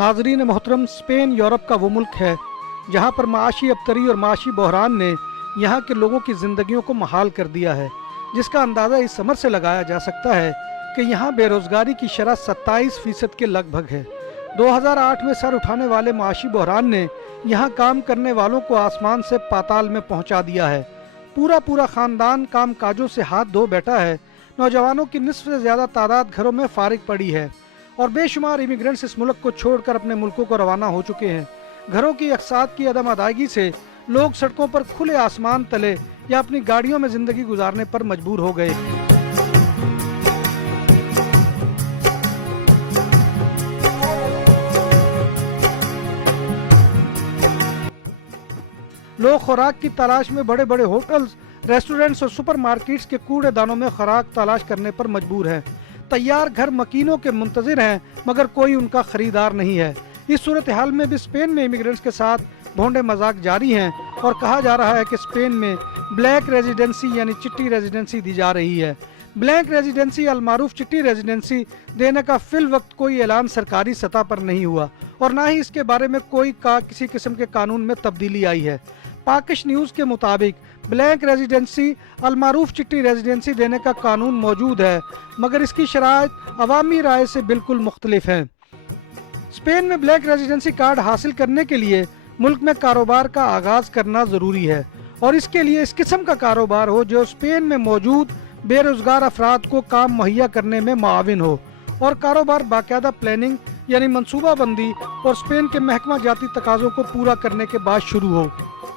नाजरीन मोहतरम, Spain Europe का वो मुल्क है जहाँ पर माशी अबतरी और माशी बहरान ने यहाँ के लोगों की ज़िंदगियों को महाल कर दिया है, जिसका अंदाज़ा इस समर से लगाया जा सकता है कि यहाँ बेरोज़गारी की शरह 27% के लगभग है। 2008 में सर उठाने वाले माशी बहरान ने यहाँ काम करने वालों को आसमान से पाताल में पहुँचा दिया है। पूरा ख़ानदान काम काजों से हाथ धो बैठा है। नौजवानों की निस्फ से ज़्यादा तादाद घरों में फारिग पड़ी है और बेशुमार इमिग्रेंट्स इस मुल्क को छोड़कर अपने मुल्कों को रवाना हो चुके हैं। घरों की अक़सात की अदम अदायगी से लोग सड़कों पर खुले आसमान तले या अपनी गाड़ियों में ज़िंदगी गुजारने पर मजबूर हो गए। लोग खुराक की तलाश में बड़े बड़े होटल्स, रेस्टोरेंट्स और सुपरमार्केट्स के कूड़ेदानों में खुराक तलाश करने पर मजबूर हैं। तैयार घर मकीनों के मुंतजिर हैं मगर कोई उनका खरीदार नहीं है। इस सूरत हाल में भी स्पेन में इमिग्रेंट्स के साथ भोंडे मजाक जारी हैं और कहा जा रहा है कि स्पेन में ब्लैक रेजिडेंसी यानी चिट्टी रेजिडेंसी दी जा रही है। ब्लैक रेजिडेंसी अलमारूफ चिट्टी रेजिडेंसी देने का फिल वक्त कोई ऐलान सरकारी सतह पर नहीं हुआ और ना ही इसके बारे में किसी किस्म के कानून में तब्दीली आई है। पाकिश न्यूज़ के मुताबिक ब्लैक रेजिडेंसी अलमारूफ चिट्टी रेजिडेंसी देने का कानून मौजूद है मगर इसकी शराइत अवामी राय से बिल्कुल मुख्तलिफ है। स्पेन में ब्लैक रेजिडेंसी कार्ड हासिल करने के लिए मुल्क में कारोबार का आगाज करना ज़रूरी है और इसके लिए इस किस्म का कारोबार हो जो स्पेन में मौजूद बेरोज़गार अफराद को काम मुहैया करने में मुआविन हो और कारोबार बाकायदा प्लानिंग यानी मनसूबाबंदी और स्पेन के महकमा जाती तकाज़ों को पूरा करने के बाद शुरू हो।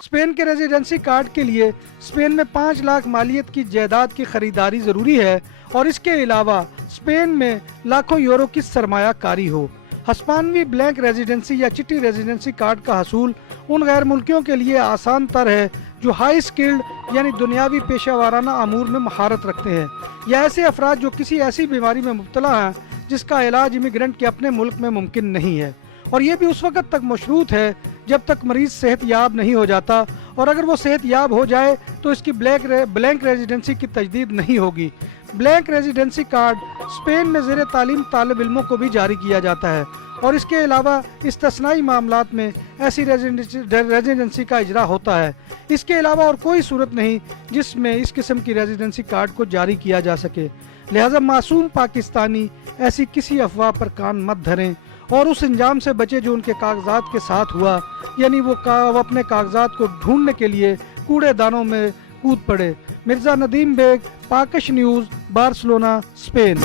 स्पेन के रेजिडेंसी कार्ड के लिए स्पेन में 5 लाख मालियत की जायदाद की खरीदारी ज़रूरी है और इसके अलावा स्पेन में लाखों यूरो की सरमायाकारी हो। हस्पानवी ब्लैक रेजिडेंसी या चिट्टी रेजिडेंसी कार्ड का हसूल उन गैर मुल्कियों के लिए आसान तर है जो हाई स्किल्ड यानी दुनियावी पेशा वाराना अमूर में महारत रखते हैं या ऐसे अफराद जो किसी ऐसी बीमारी में मुब्तला हैं जिसका इलाज इमिग्रेंट के अपने मुल्क में मुमकिन नहीं है और ये भी उस वक़्त तक मशरूत है जब तक मरीज सेहत याब नहीं हो जाता और अगर वो सेहत याब हो जाए तो इसकी ब्लैक रेजिडेंसी की तजदीद नहीं होगी। ब्लैक रेजिडेंसी कार्ड स्पेन में ज़ेरे तालीम तालिब इल्मों को भी जारी किया जाता है और इसके अलावा इस्तिस्नाई मामलात में ऐसी रेजिडेंसी का इजरा होता है। इसके अलावा और कोई सूरत नहीं जिसमें इस किस्म की रेजिडेंसी कार्ड को जारी किया जा सके। लिहाजा मासूम पाकिस्तानी ऐसी किसी अफवाह पर कान मत धरें और उस अंजाम से बचे जो उनके कागजात के साथ हुआ, यानी वो अपने कागजात को ढूंढने के लिए कूड़ेदानों में कूद पड़े। मिर्ज़ा नदीम बेग, पाकिश न्यूज़, बार्सिलोना, स्पेन।